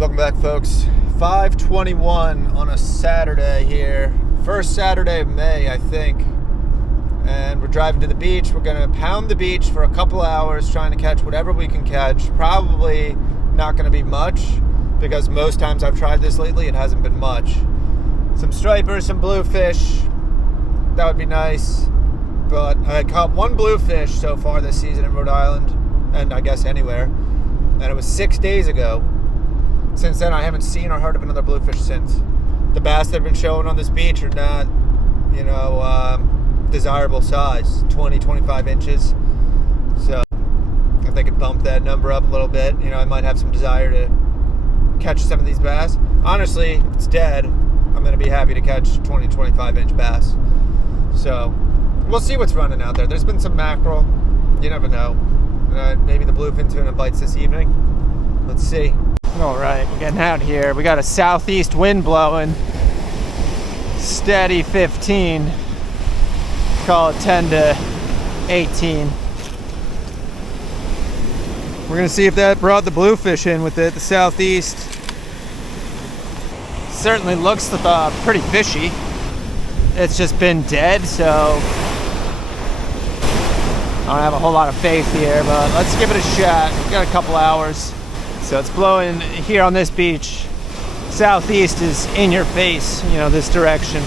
Welcome back, folks. 5:21 on a Saturday here. First Saturday of May, I think. And we're driving to the beach. We're going to pound the beach for a couple hours trying to catch whatever we can catch. Probably not going to be much because most times I've tried this lately, it hasn't been much. Some stripers, some bluefish. That would be nice. But I caught one bluefish so far this season in Rhode Island, and I guess anywhere. And it was 6 days ago. Since then, I haven't seen or heard of another bluefish since. The bass that have been showing on this beach are not, desirable size, 20, 25 inches. So if they could bump that number up a little bit, I might have some desire to catch some of these bass. Honestly, if it's dead, I'm going to be happy to catch 20, 25 inch bass. So we'll see what's running out there. There's been some mackerel. You never know. Maybe the bluefin tuna bites this evening. Let's see. All right, we're getting out here. We got a southeast wind blowing. Steady 15. Call it 10 to 18. We're gonna see if that brought the bluefish in with it, the southeast. Certainly looks pretty fishy. It's just been dead, so I don't have a whole lot of faith here, but let's give it a shot. We've got a couple hours. So it's blowing here on this beach. Southeast is in your face, this direction.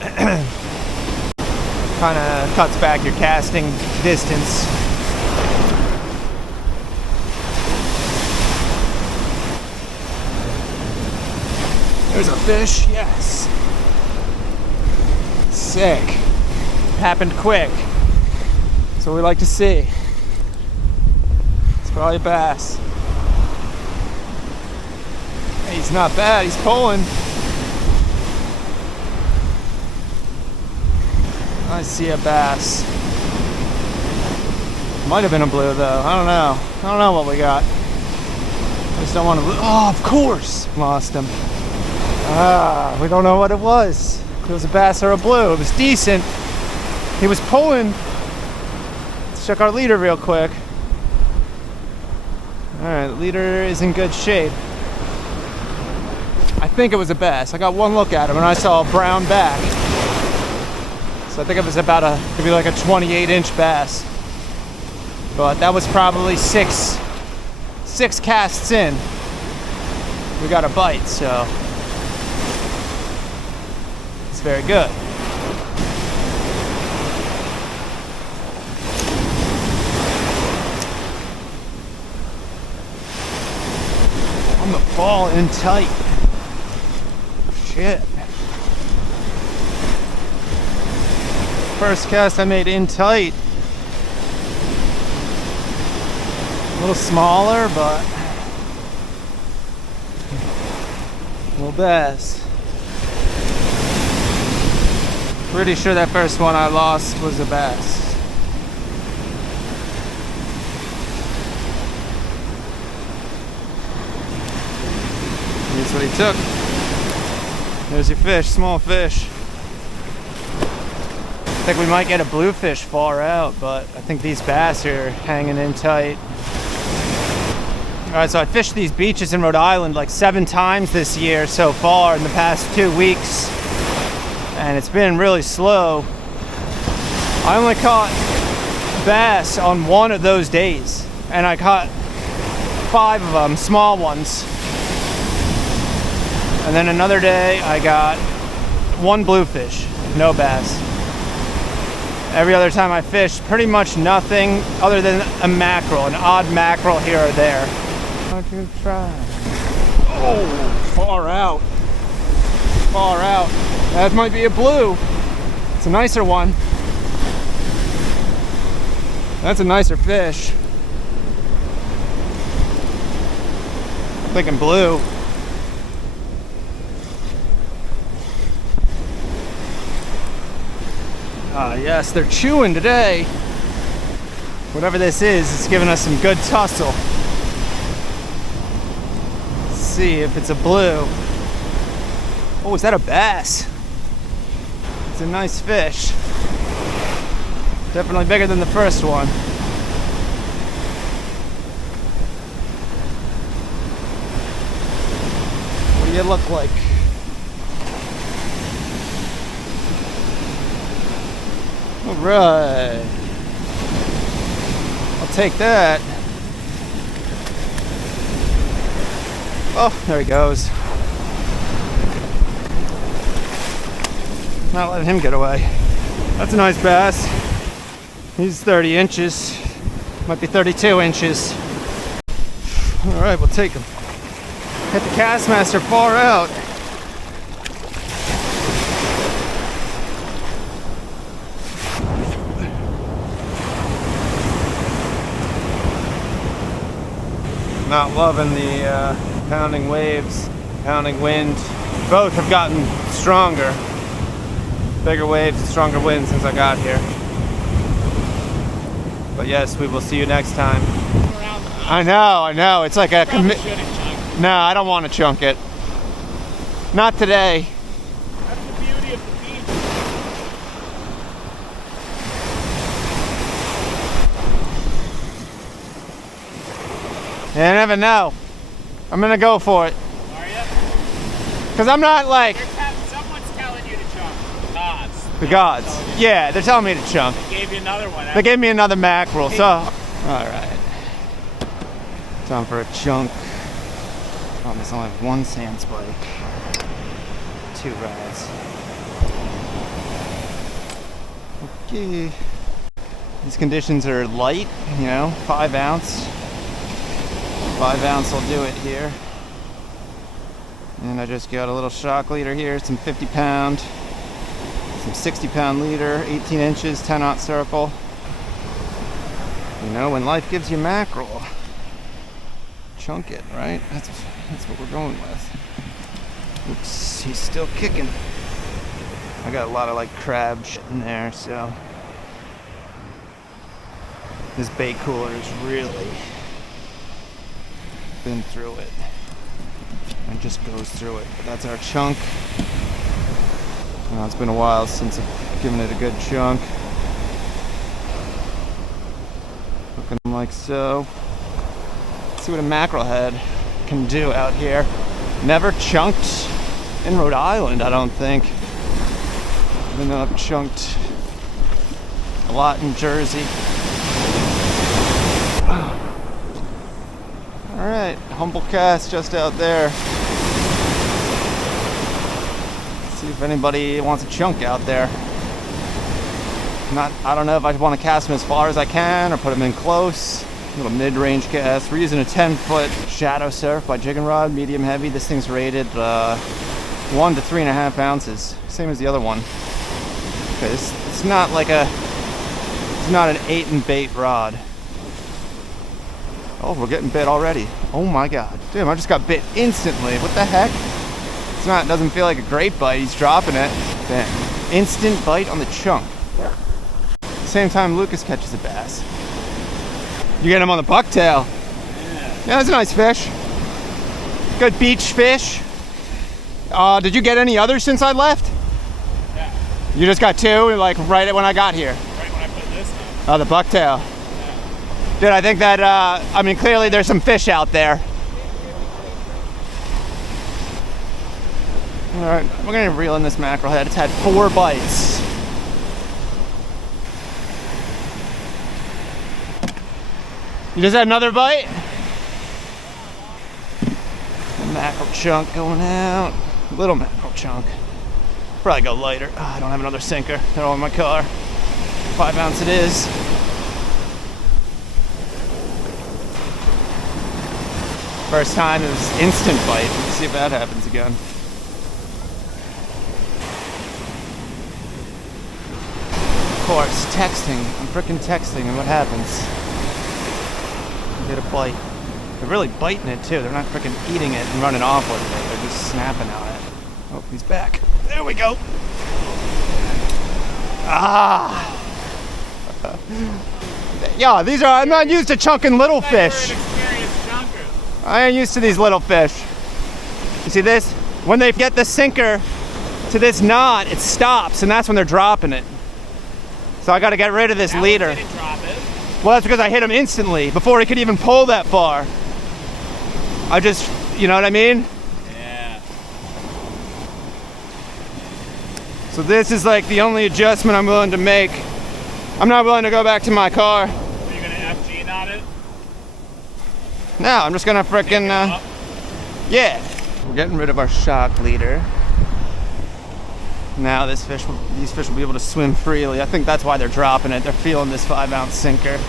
Kind of cuts back your casting distance. There's a fish, yes. Sick. Happened quick. That's what we like to see. It's probably a bass. He's not bad, he's pulling. I see a bass. Might have been a blue though, I don't know. I don't know what we got. I just don't want to, oh, of course! Lost him. We don't know what it was. If it was a bass or a blue, it was decent. He was pulling. Let's check our leader real quick. Alright, the leader is in good shape. I think it was a bass. I got one look at him and I saw a brown back. So I think it was about maybe like a 28-inch bass. But that was probably six casts in. We got a bite, so it's very good. I'm gonna fall in tight. Shit. First cast I made in tight. A little smaller, but a little bass. Pretty sure that first one I lost was a bass. That's what he took. There's your fish, small fish. I think we might get a bluefish far out, but I think these bass are hanging in tight. Alright, so I fished these beaches in Rhode Island like 7 times this year so far in the past 2 weeks. And it's been really slow. I only caught bass on one of those days. And I caught 5 of them, small ones. And then another day I got 1 bluefish, no bass. Every other time I fished, pretty much nothing other than a mackerel, an odd mackerel here or there. Why don't you try? Oh, far out. Far out. That might be a blue. It's a nicer one. That's a nicer fish. I'm thinking blue. Yes, they're chewing today. Whatever this is, it's giving us some good tussle. Let's see if it's a blue. Oh, is that a bass? It's a nice fish. Definitely bigger than the first one. you look like. All right. I'll take that. Oh, there he goes. Not letting him get away. That's a nice bass. He's 30 inches. Might be 32 inches. All right, we'll take him. Hit the Castmaster far out. Not loving the pounding waves, pounding wind. Both have gotten stronger. Bigger waves and stronger winds since I got here. But yes, we will see you next time. I know. It's like a commit. No, I don't want to chunk it. Not today. That's the beauty of the beach. You never know. I'm gonna go for it. Are you? Cause I'm not like Someone's telling you to chunk. Gods. the gods. Yeah, they're telling me to chunk. They gave you another one. They gave me another mackerel. So, all right. Time for a chunk. Problem is I only have one sand spike. 2 rods. Okay. These conditions are light, 5 ounce. 5 ounce will do it here. And I just got a little shock leader here, some 50 pound, some 60 pound leader, 18 inches, 10-aught circle. When life gives you mackerel, chunk it, right? That's what we're going with. Oops, he's still kicking. I got a lot of crab shit in there, so this bait cooler is really been through it and just goes through it. But that's our chunk. It's been a while since I've given it a good chunk. Looking like so. Let's see what a mackerel head can do out here. Never chunked in Rhode Island, I don't think. Even though I've chunked a lot in Jersey. Alright, humble cast just out there. See if anybody wants a chunk out there. I don't know if I want to cast them as far as I can or put them in close. A little mid-range cast. We're using a 10-foot Shadow Surf by Jigging Rod, medium heavy. This thing's rated 1 to 3.5 ounces, same as the other one. Okay, it's not an 8 and bait rod. Oh, we're getting bit already. Oh my god. Damn, I just got bit instantly. What the heck? It doesn't feel like a great bite. He's dropping it. Damn. Instant bite on the chunk. At the same time, Lucas catches a bass. You get him on the bucktail. Yeah, that's a nice fish. Good beach fish. Did you get any others since I left? Yeah. You just got 2, right when I got here? Right when I put this on. Oh, the bucktail. Yeah. Dude, I think that, clearly there's some fish out there. All right, we're gonna reel in this mackerel head. It's had 4 bites. You just had another bite? A mackerel chunk going out. Little mackerel chunk. Probably go lighter. I don't have another sinker. They're all in my car. 5 ounce it is. First time it was instant bite. Let's see if that happens again. Of course, texting. I'm freaking texting, and what happens? You get a bite. They're really biting it too. They're not freaking eating it and running off with it. They're just snapping on it. Oh, he's back. There we go. Ah. Yeah, I'm not used to chunking little fish. I ain't used to these little fish. You see this? When they get the sinker to this knot, it stops, and that's when they're dropping it. So I got to get rid of this leader. Well, that's because I hit him instantly before he could even pull that far. I just, you know what I mean? Yeah. So this is like the only adjustment I'm willing to make. I'm not willing to go back to my car. Are you gonna FG knot it? No, I'm just gonna frickin' yeah. We're getting rid of our shock leader. Now these fish will be able to swim freely. I think that's why they're dropping it. They're feeling this 5-ounce sinker.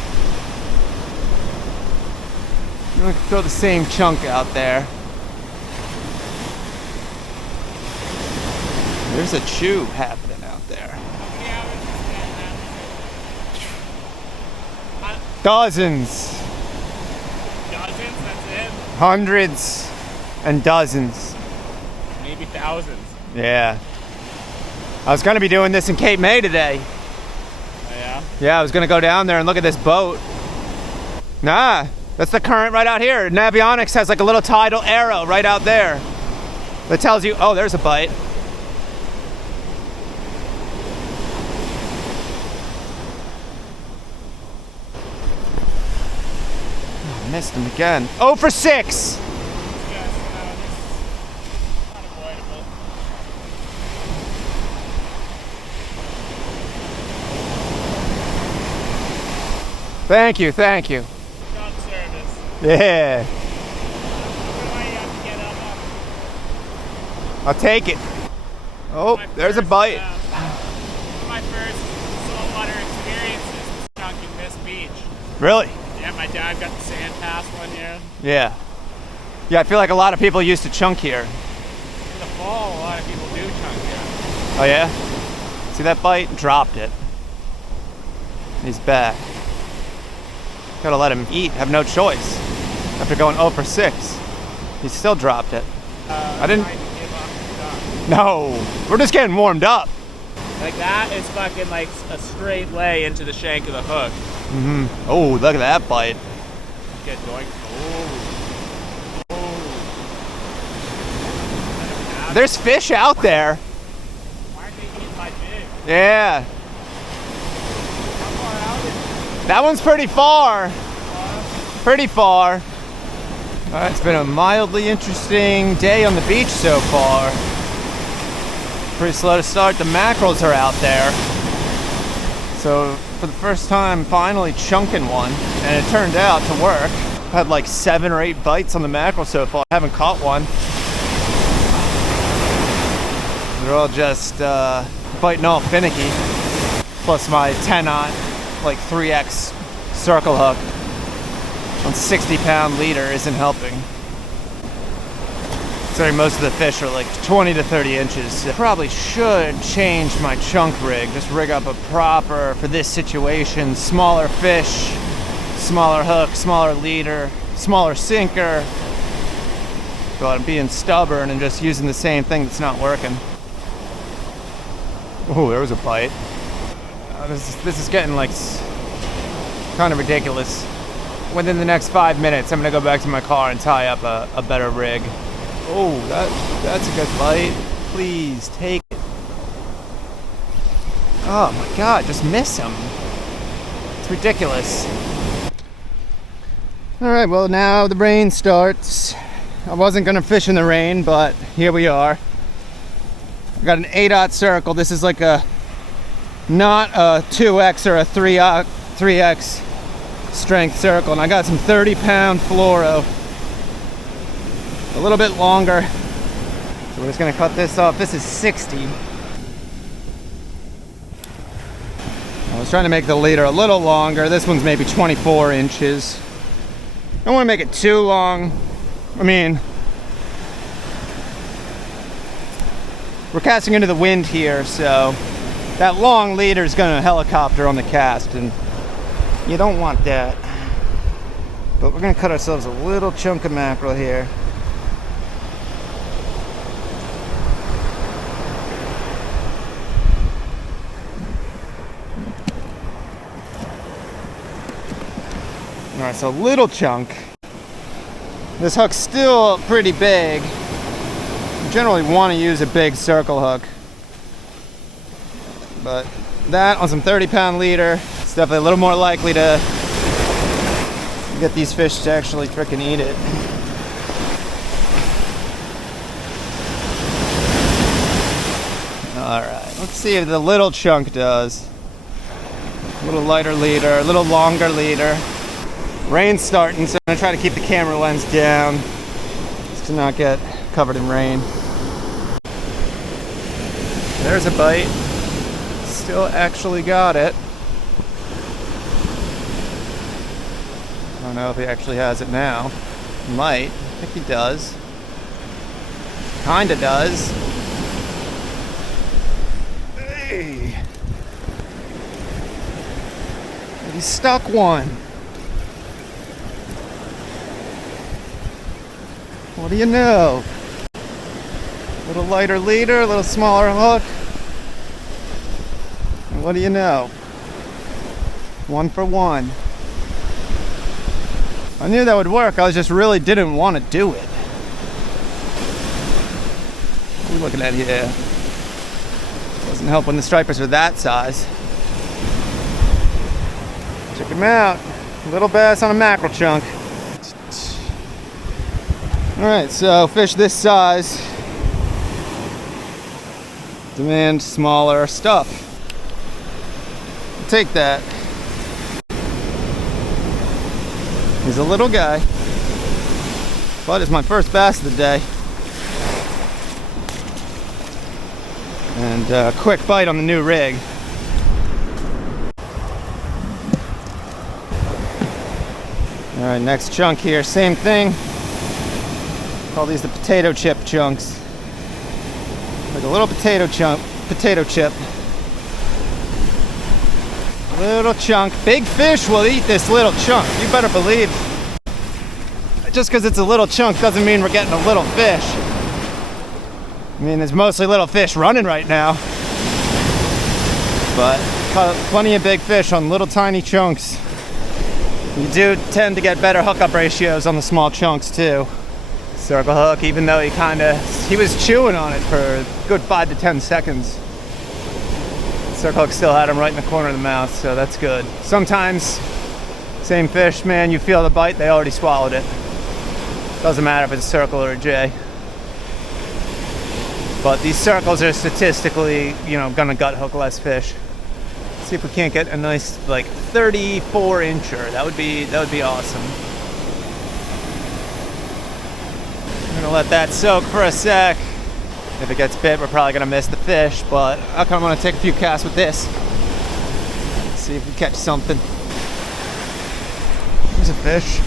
I'm gonna throw the same chunk out there. There's a chew happening out there. Dozens. Dozens, that's it? Hundreds and dozens. Maybe thousands. Yeah. I was gonna be doing this in Cape May today. Oh, yeah? Yeah, I was gonna go down there and look at this boat. Nah, that's the current right out here. Navionics has like a little tidal arrow right out there that tells you, oh, there's a bite. Oh, missed him again. 0 for 6. Yes, this is unavoidable. Thank you, thank you. Job service. Yeah, Why you have to get up? I'll take it. Oh, there's a bite. My first saltwater experiences was chunking this beach. Really? Yeah, my dad got the sand pass one year. Yeah. Yeah, I feel like a lot of people used to chunk here. In the fall, a lot of people do chunk here. Oh yeah? See that bite? Dropped it. He's back. Gotta let him eat, have no choice. After going 0 for 6. He still dropped it. I didn't... Trying to give up the duck. No! We're just getting warmed up. Like that is fucking like a straight lay into the shank of the hook. Mm-hmm. Oh, look at that bite. Get going. Oh. Oh. There's fish out there. Why aren't they eating my jig? Yeah. How far out is it? That one's pretty far. Pretty far. It's been a mildly interesting day on the beach so far. Pretty slow to start. The mackerels are out there. So for the first time, finally chunking one, and it turned out to work. I've had like 7 or 8 bites on the mackerel so far. I haven't caught one. They're all just biting all finicky. Plus my 10-aught, like 3X circle hook on 60-pound leader isn't helping. Considering most of the fish are like 20 to 30 inches. I probably should change my chunk rig. Just rig up a proper, for this situation, smaller fish, smaller hook, smaller leader, smaller sinker. But I'm being stubborn and just using the same thing that's not working. Oh, there was a bite. This is getting like kind of ridiculous. Within the next 5 minutes, I'm gonna go back to my car and tie up a better rig. Oh, that's a good bite. Please take it. Oh my God, just miss him. It's ridiculous. All right, well now the rain starts. I wasn't gonna fish in the rain, but here we are. I got an 8-aught circle. This is like a, not a 2X or a 3X strength circle. And I got some 30-pound fluoro. A little bit longer. So we're just gonna cut this off. This is 60. I was trying to make the leader a little longer. This one's maybe 24 inches. I don't wanna make it too long. I mean, we're casting into the wind here, so that long leader is gonna helicopter on the cast, and you don't want that. But we're gonna cut ourselves a little chunk of mackerel here. All right, so a little chunk. This hook's still pretty big. You generally want to use a big circle hook. But that on some 30-pound leader, it's definitely a little more likely to get these fish to actually frickin' eat it. All right. Let's see if the little chunk does. A little lighter leader, a little longer leader. Rain's starting, so I'm gonna try to keep the camera lens down just to not get covered in rain. There's a bite. Still actually got it. I don't know if he actually has it now. He might. I think he does. Kinda does. Hey. He stuck one. What do you know? A little lighter leader, a little smaller hook. And what do you know? 1 for 1. I knew that would work, I just really didn't want to do it. What are you looking at here? Doesn't help when the stripers are that size. Check him out. Little bass on a mackerel chunk. Alright, so fish this size demand smaller stuff. I'll take that. He's a little guy, but it's my first bass of the day. And a quick bite on the new rig. Alright, next chunk here, same thing. Call these the potato chip chunks. Like a little potato chip. Little chunk. Big fish will eat this little chunk. You better believe. Just because it's a little chunk doesn't mean we're getting a little fish. I mean, there's mostly little fish running right now. But caught plenty of big fish on little tiny chunks. You do tend to get better hookup ratios on the small chunks too. Circle hook, even though he was chewing on it for a good 5 to 10 seconds. Circle hook still had him right in the corner of the mouth, so that's good. Sometimes, same fish, man, you feel the bite, they already swallowed it. Doesn't matter if it's a circle or a J. But these circles are statistically, gonna gut hook less fish. See if we can't get a nice, 34 incher. That would be awesome. I'm gonna let that soak for a sec. If it gets bit, we're probably gonna miss the fish, but I kinda wanna take a few casts with this. See if we catch something. There's a fish.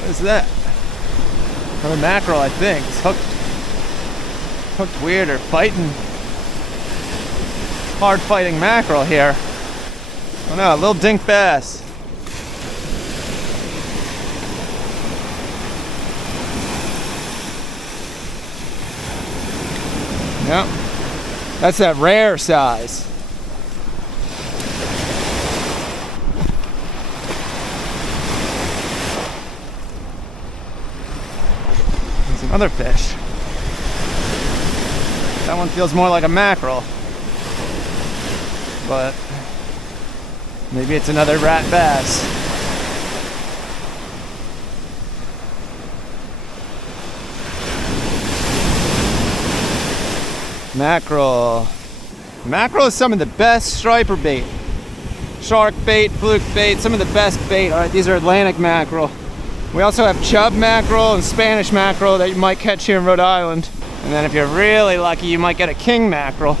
What is that? Another mackerel, I think. It's hooked weird or fighting. Hard fighting mackerel here. Oh no, a little dink bass. Yep, that's that rare size. There's another fish. That one feels more like a mackerel. But maybe it's another rat bass. Mackerel. Mackerel is some of the best striper bait. Shark bait, fluke bait, some of the best bait. Alright, these are Atlantic mackerel. We also have chub mackerel and Spanish mackerel that you might catch here in Rhode Island. And then if you're really lucky, you might get a king mackerel.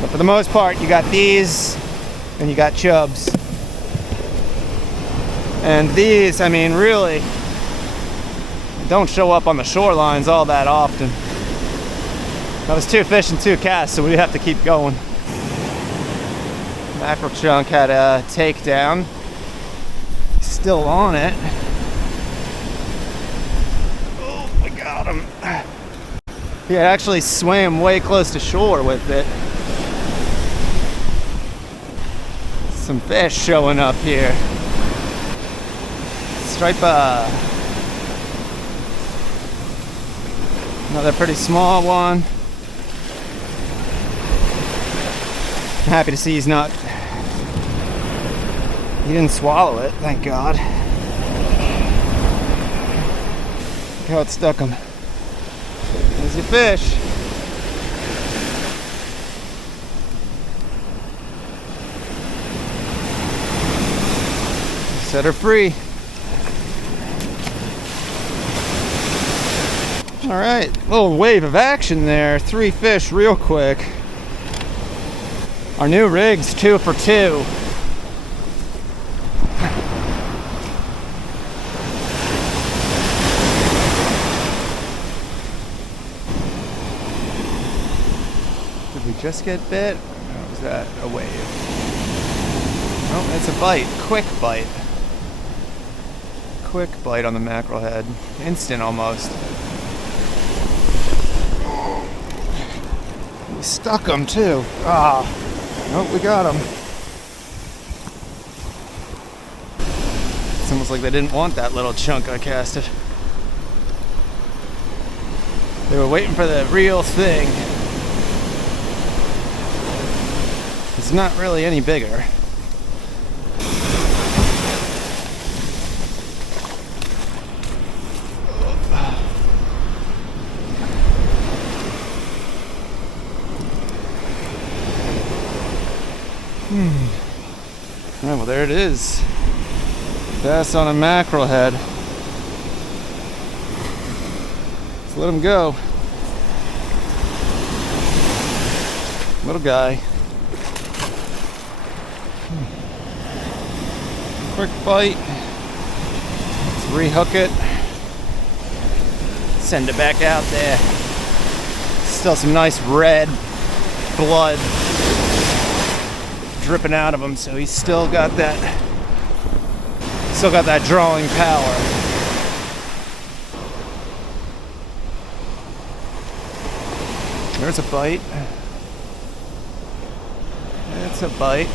But for the most part, you got these and you got chubs. And these, I mean, really don't show up on the shorelines all that often. That was 2 fish and 2 casts, so we have to keep going. Mackerel chunk had a takedown. Still on it. Oh, we got him. He actually swam way close to shore with it. Some fish showing up here. Striper. Another pretty small one. I'm happy to see he didn't swallow it, thank God. Look how it stuck him. There's your fish. Set her free. All right, little wave of action there. 3 fish real quick. Our new rig's 2 for 2. Did we just get bit? Or was that a wave? Oh, that's a bite. Quick bite. Quick bite on the mackerel head. Instant almost. We stuck him too. Ah. Oh, we got him. It's almost like they didn't want that little chunk I casted. They were waiting for the real thing. It's not really any bigger. Alright, well there it is. Bass on a mackerel head. Let's let him go. Little guy. Quick bite. Let's rehook it. Send it back out there. Still some nice red blood dripping out of him, so he's still got that drawing power. There's a bite. That's a bite.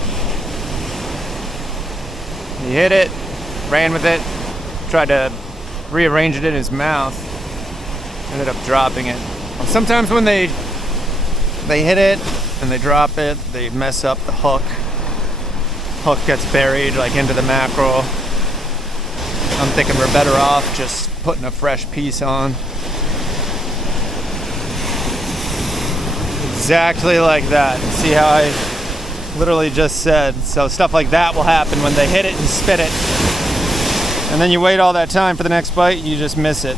He hit it, ran with it, tried to rearrange it in his mouth, ended up dropping it. Sometimes when they hit it and they drop it, they mess up the hook. Hook gets buried like into the mackerel. I'm thinking we're better off just putting a fresh piece on. Exactly like that. See how I literally just said? So stuff like that will happen when they hit it and spit it. And then you wait all that time for the next bite, you just miss it.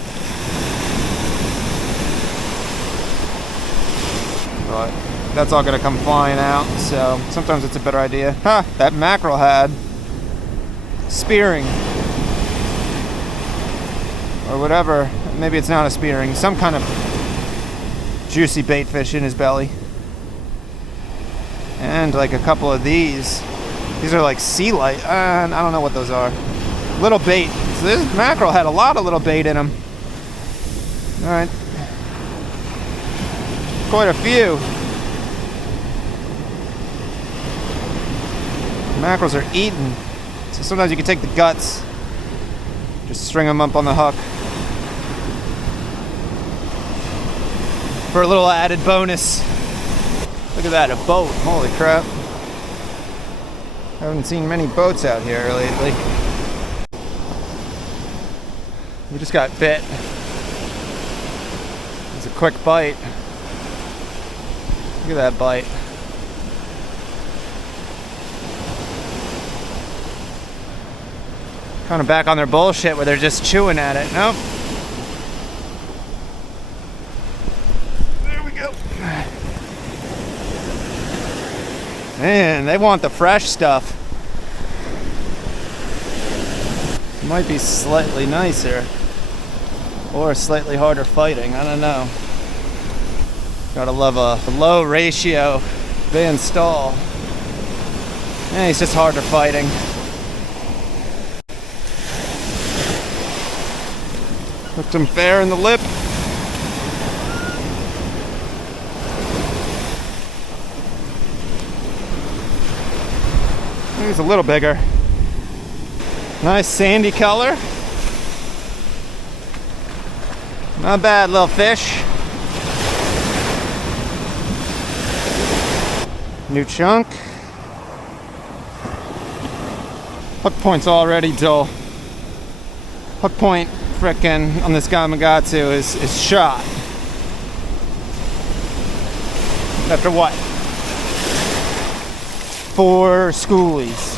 But that's all gonna come flying out, so sometimes it's a better idea. Ha! That mackerel had spearing. Or whatever. Maybe it's not a spearing. Some kind of juicy bait fish in his belly. And like a couple of these. These are like sea light. I don't know what those are. Little bait. So this mackerel had a lot of little bait in him. Alright. Quite a few. Mackerels are eaten, so sometimes you can take the guts, just string them up on the hook for a little added bonus. Look at that, a boat, holy crap. I haven't seen many boats out here lately. We just got bit. It's a quick bite. Look at that bite. Kind of back on their bullshit where they're just chewing at it. Nope. There we go. Man, they want the fresh stuff. Might be slightly nicer or slightly harder fighting. I don't know. Gotta love a low ratio Van Stahl. Yeah, he's just harder fighting. Hooked him fair in the lip. He's a little bigger. Nice sandy color. Not bad, little fish. New chunk. Hook point's already dull. Hook point frickin' on this Gamakatsu is shot. After what? 4 schoolies.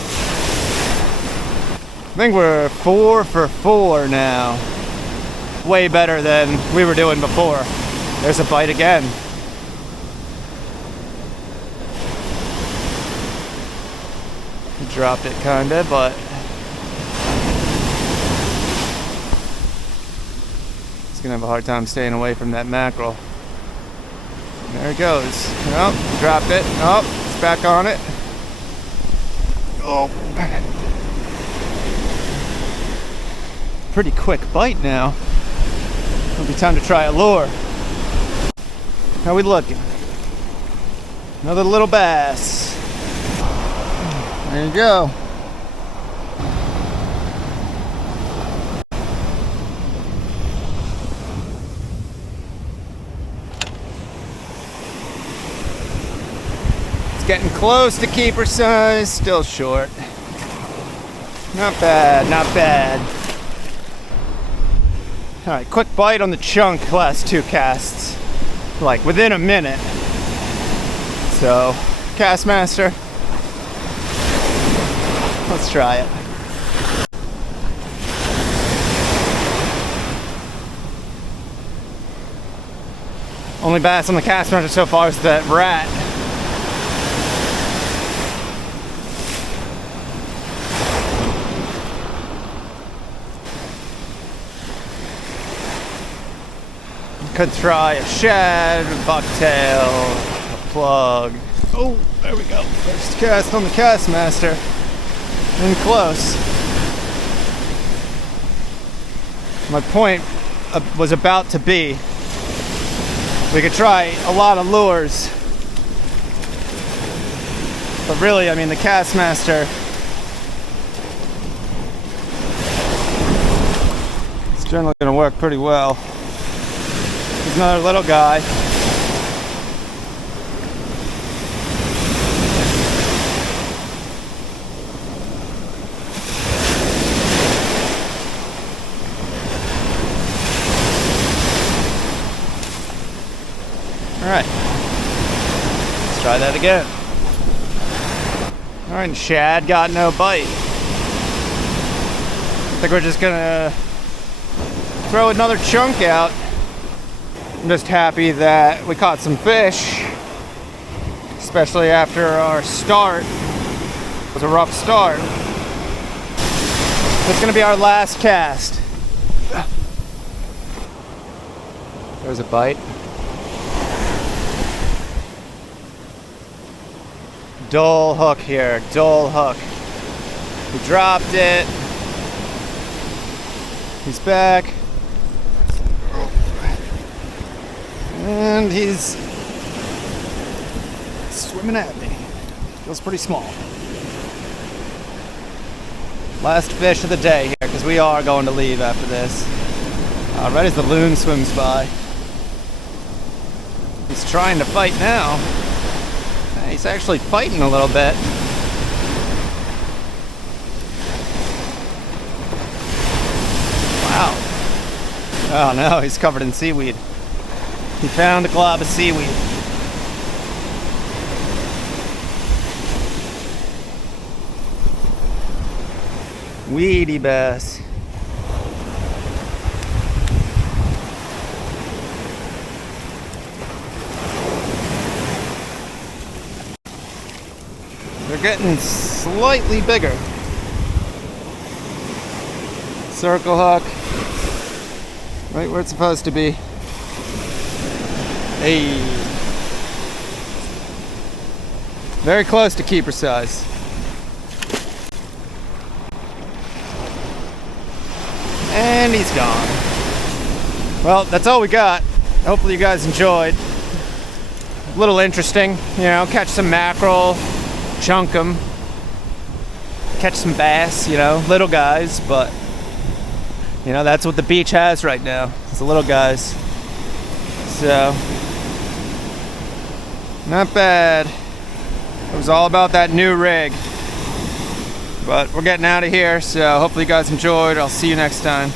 I think we're 4 for 4 now. Way better than we were doing before. There's a bite again. Dropped it kinda, but he's gonna have a hard time staying away from that mackerel. There he goes. Nope, dropped it. Nope, it's back on it. Oh. Pretty quick bite now. It'll be time to try a lure. How we looking? Another little bass. There you go. It's getting close to keeper size, still short. Not bad, not bad. All right, quick bite on the chunk last 2 casts. Like within a minute. So, cast master. Let's try it. Only bass on the cast master so far is that rat. Could try a shad, a bucktail, a plug. Oh, there we go. First cast on the cast master. And close. My point was about to be, we could try a lot of lures. But really, I mean, the cast master, it's generally going to work pretty well. Here's another little guy. All right, let's try that again. All right, and shad got no bite. I think we're just gonna throw another chunk out. I'm just happy that we caught some fish, especially after our start. It was a rough start. That's gonna be our last cast. There's a bite. Dull hook here, dull hook. We dropped it. He's back. And he's swimming at me. Feels pretty small. Last fish of the day here, because we are going to leave after this. Right as the loon swims by. He's trying to fight now. He's actually fighting a little bit. Wow. Oh no, he's covered in seaweed. He found a glob of seaweed. Weedy bass. They're getting slightly bigger. Circle hook. Right where it's supposed to be. Hey. Very close to keeper size. And he's gone. Well, that's all we got. Hopefully you guys enjoyed. A little interesting, you know, catch some mackerel, chunk them, catch some bass, you know, little guys, but you know, that's what the beach has right now. It's the little guys. So, not bad. It was all about that new rig. But we're getting out of here, so hopefully you guys enjoyed. I'll see you next time.